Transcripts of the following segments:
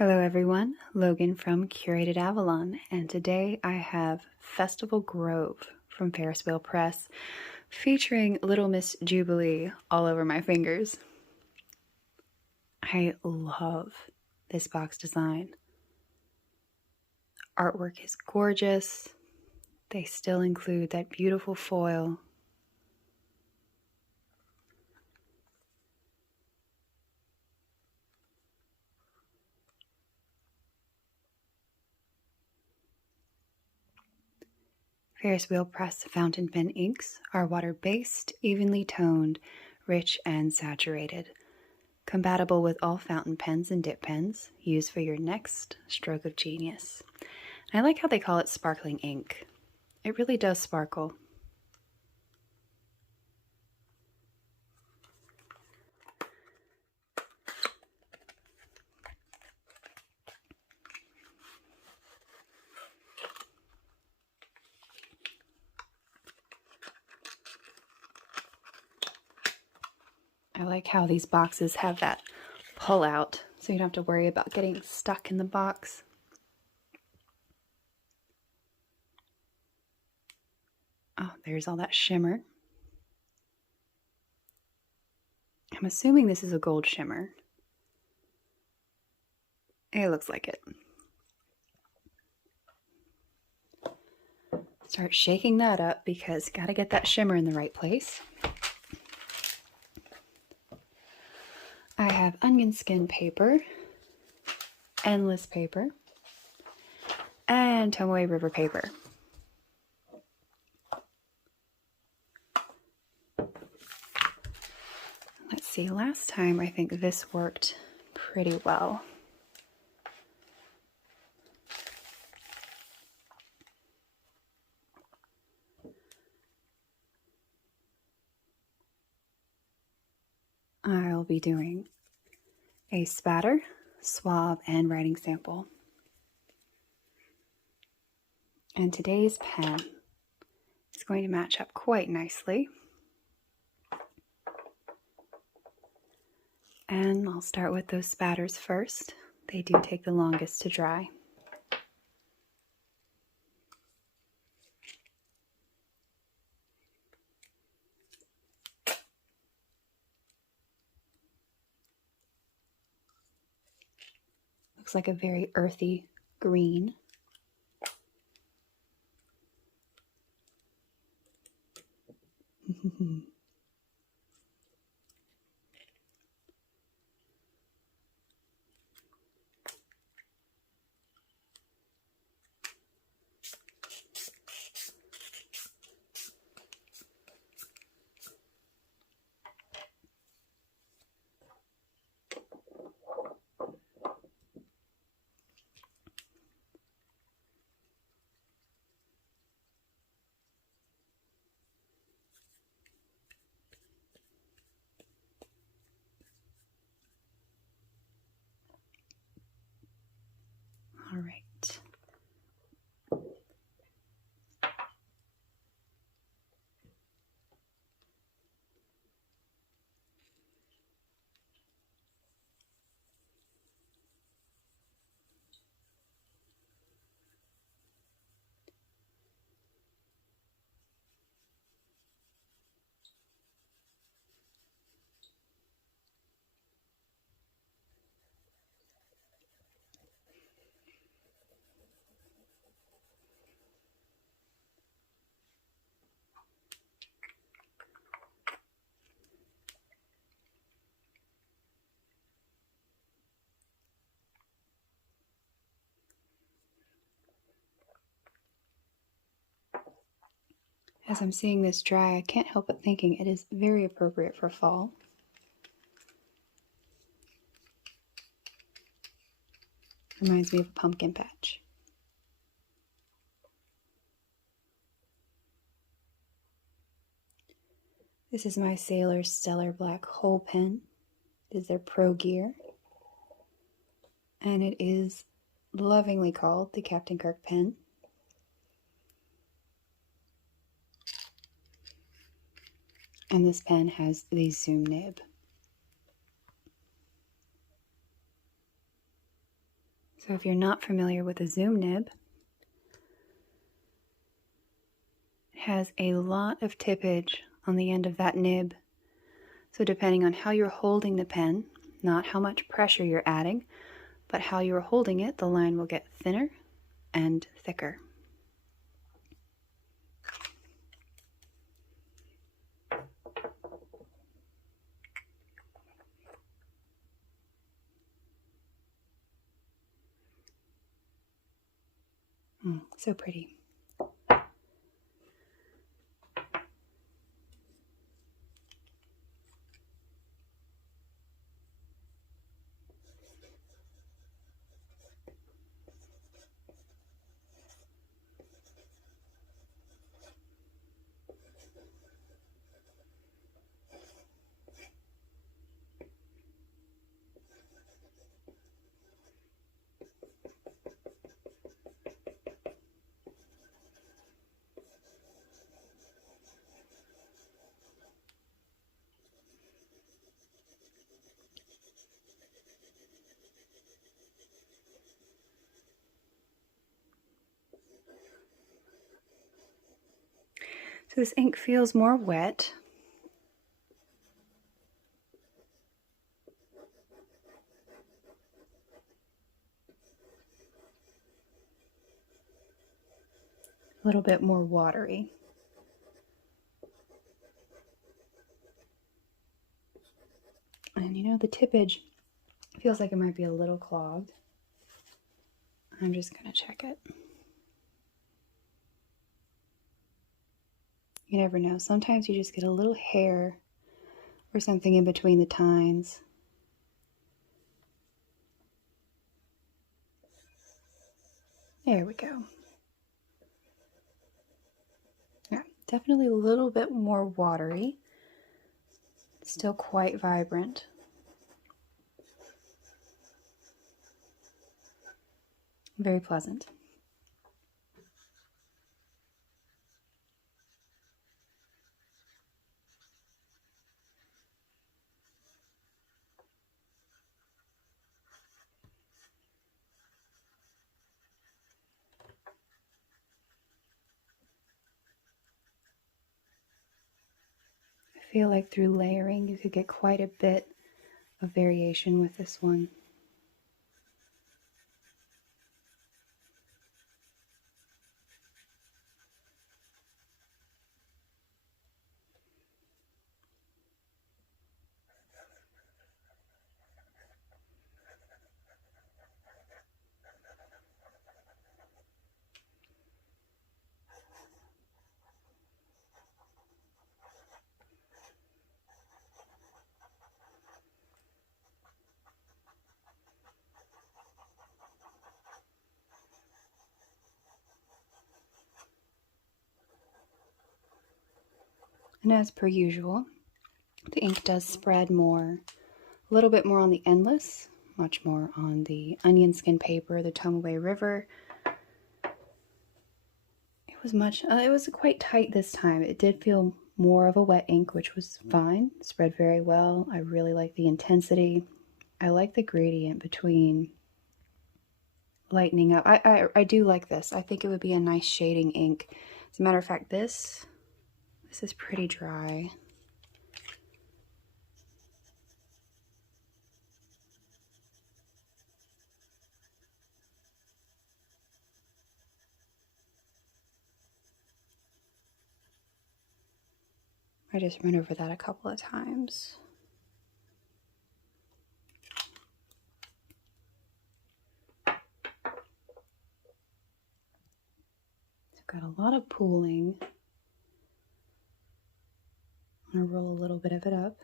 Hello everyone, Logan from Curated Avalon, and today I have Festival Grove from Ferris Wheel Press featuring Little Miss Jubilee all over my fingers. I love this box design. Artwork is gorgeous. They still include that beautiful foil. Ferris Wheel Press fountain pen inks are water-based, evenly toned, rich, and saturated. Compatible with all fountain pens and dip pens, used for your next stroke of genius. And I like how they call it sparkling ink. It really does sparkle. I like how these boxes have that pull out, so you don't have to worry about getting stuck in the box. Oh, there's all that shimmer. I'm assuming this is a gold shimmer. It looks like it. Start shaking that up because gotta get that shimmer in the right place. I have onion skin paper, endless paper, and Tomoe river paper. Let's see, last time I think this worked pretty well. I'll be doing a spatter, swab, and writing sample. And today's pen is going to match up quite nicely. And I'll start with those spatters first. They do take the longest to dry. Looks like a very earthy green. All right. As I'm seeing this dry, I can't help but thinking it is very appropriate for fall. Reminds me of a pumpkin patch. This is my Sailor Stellar Black Hole pen. It is their Pro Gear. And it is lovingly called the Captain Kirk pen. And this pen has the zoom nib. So if you're not familiar with a zoom nib, it has a lot of tippage on the end of that nib. So depending on how you're holding the pen, not how much pressure you're adding, but how you're holding it, the line will get thinner and thicker. So pretty. So this ink feels more wet. A little bit more watery. And you know, the tippage feels like it might be a little clogged. I'm just going to check it. You never know. Sometimes you just get a little hair or something in between the tines. There we go. Yeah, definitely a little bit more watery. Still quite vibrant. Very pleasant. I feel like through layering you could get quite a bit of variation with this one. And as per usual, the ink does spread more, a little bit more on the endless, much more on the onion skin paper, the Tomoe River. It was quite tight this time. It did feel more of a wet ink, which was fine. Spread very well. I really like the intensity. I like the gradient between lightening up. I do like this. I think it would be a nice shading ink. As a matter of fact, this is pretty dry. I just ran over that a couple of times. It's got a lot of pooling. I'm gonna roll a little bit of it up.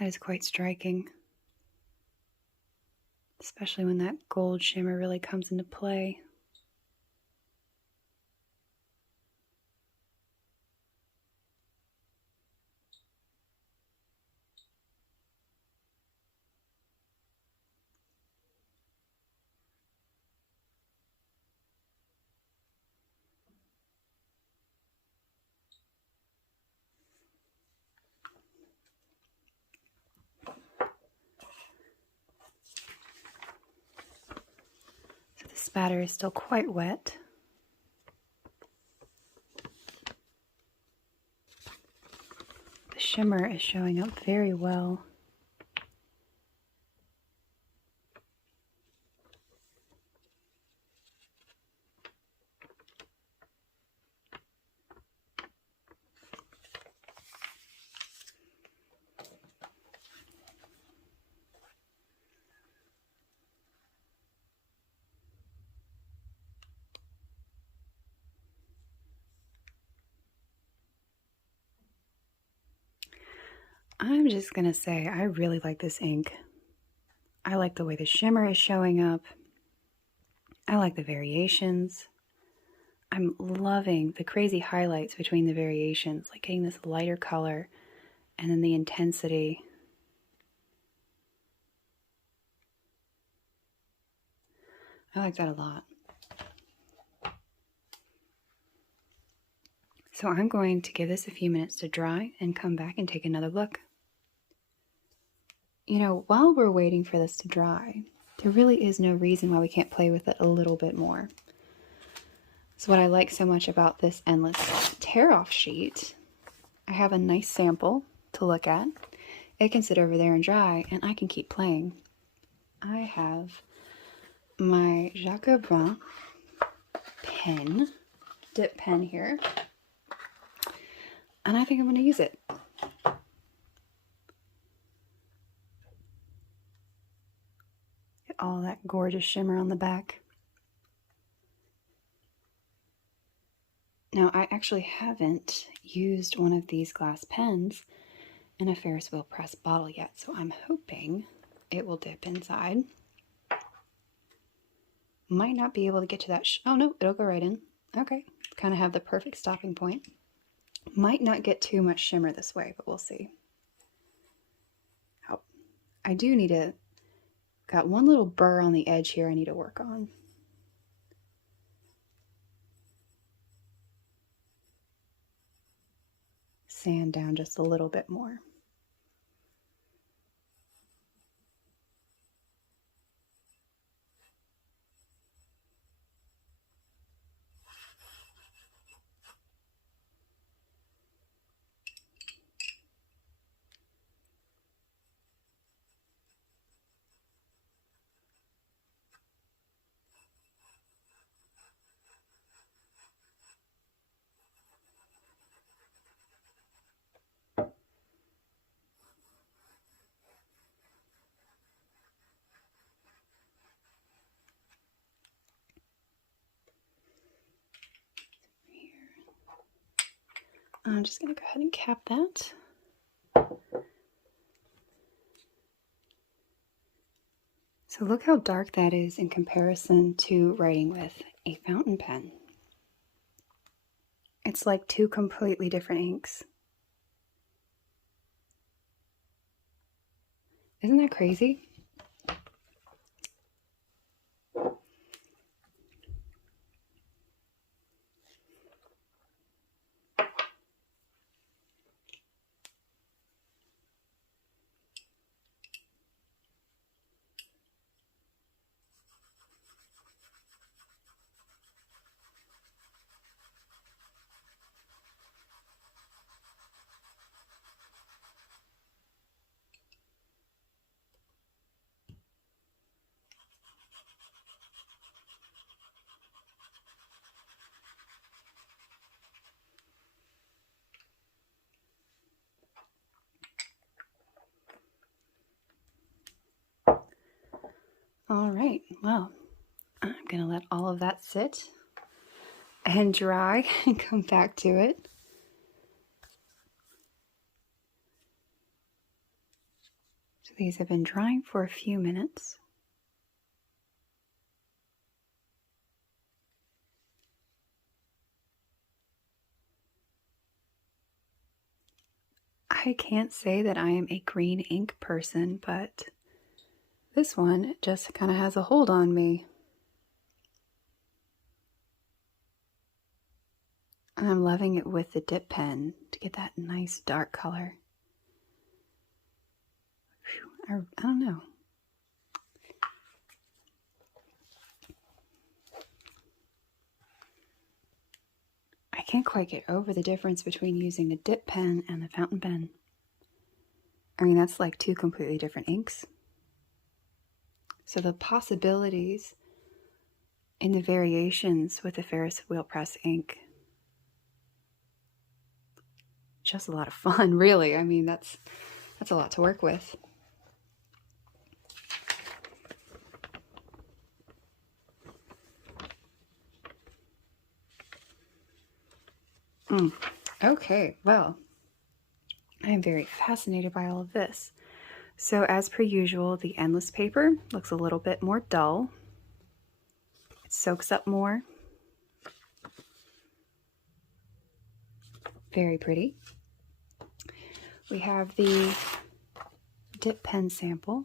That is quite striking, especially when that gold shimmer really comes into play. spatter is still quite wet. The shimmer is showing up very well. I'm just gonna say I really like this ink. I like the way the shimmer is showing up. I like the variations. I'm loving the crazy highlights between the variations, like getting this lighter color and then the intensity. I like that a lot. So I'm going to give this a few minutes to dry and come back and take another look. You know, while we're waiting for this to dry, there really is no reason why we can't play with it a little bit more. So what I like so much about this endless tear-off sheet, I have a nice sample to look at. It can sit over there and dry, and I can keep playing. I have my Jacques Brun pen, dip pen here, and I think I'm going to use it. Get all that gorgeous shimmer on the back. Now, I actually haven't used one of these glass pens in a Ferris Wheel Press bottle yet, so I'm hoping it will dip inside. Might not be able to get to that. Oh no, it'll go right in. Okay, kind of have the perfect stopping point. Might not get too much shimmer this way, but we'll see. Oh, I do need to, got one little burr on the edge here I need to work on. Sand down just a little bit more. I'm just going to go ahead and cap that. So look how dark that is in comparison to writing with a fountain pen. It's like two completely different inks. Isn't that crazy? All right, well, I'm going to let all of that sit and dry and come back to it. So these have been drying for a few minutes. I can't say that I am a green ink person, but this one just kind of has a hold on me. I'm loving it with the dip pen to get that nice dark color. I don't know. I can't quite get over the difference between using the dip pen and the fountain pen. I mean, that's like two completely different inks. So the possibilities in the variations with the Ferris Wheel Press ink, just a lot of fun, really. I mean, that's a lot to work with. Okay, well, I am very fascinated by all of this. So as per usual, the endless paper looks a little bit more dull. It soaks up more. Very pretty. We have the dip pen sample.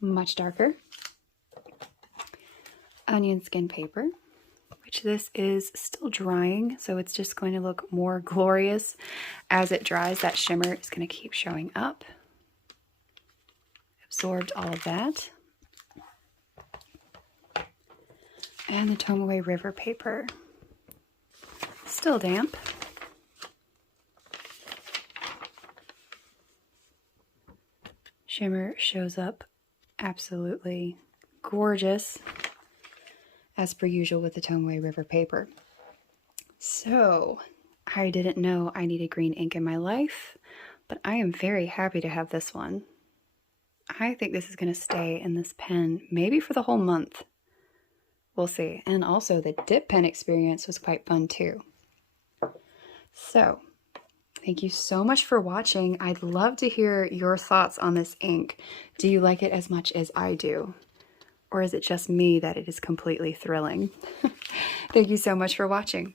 Much darker. Onion skin paper, which this is still drying, so it's just going to look more glorious as it dries. That shimmer is going to keep showing up. Absorbed all of that. And the Tomoe River paper, still damp. Shimmer shows up absolutely gorgeous, as per usual with the Tomoe River paper. So, I didn't know I needed green ink in my life, but I am very happy to have this one. I think this is going to stay in this pen maybe for the whole month. We'll see. And also the dip pen experience was quite fun too. So, thank you so much for watching. I'd love to hear your thoughts on this ink. Do you like it as much as I do? Or is it just me that it is completely thrilling? Thank you so much for watching.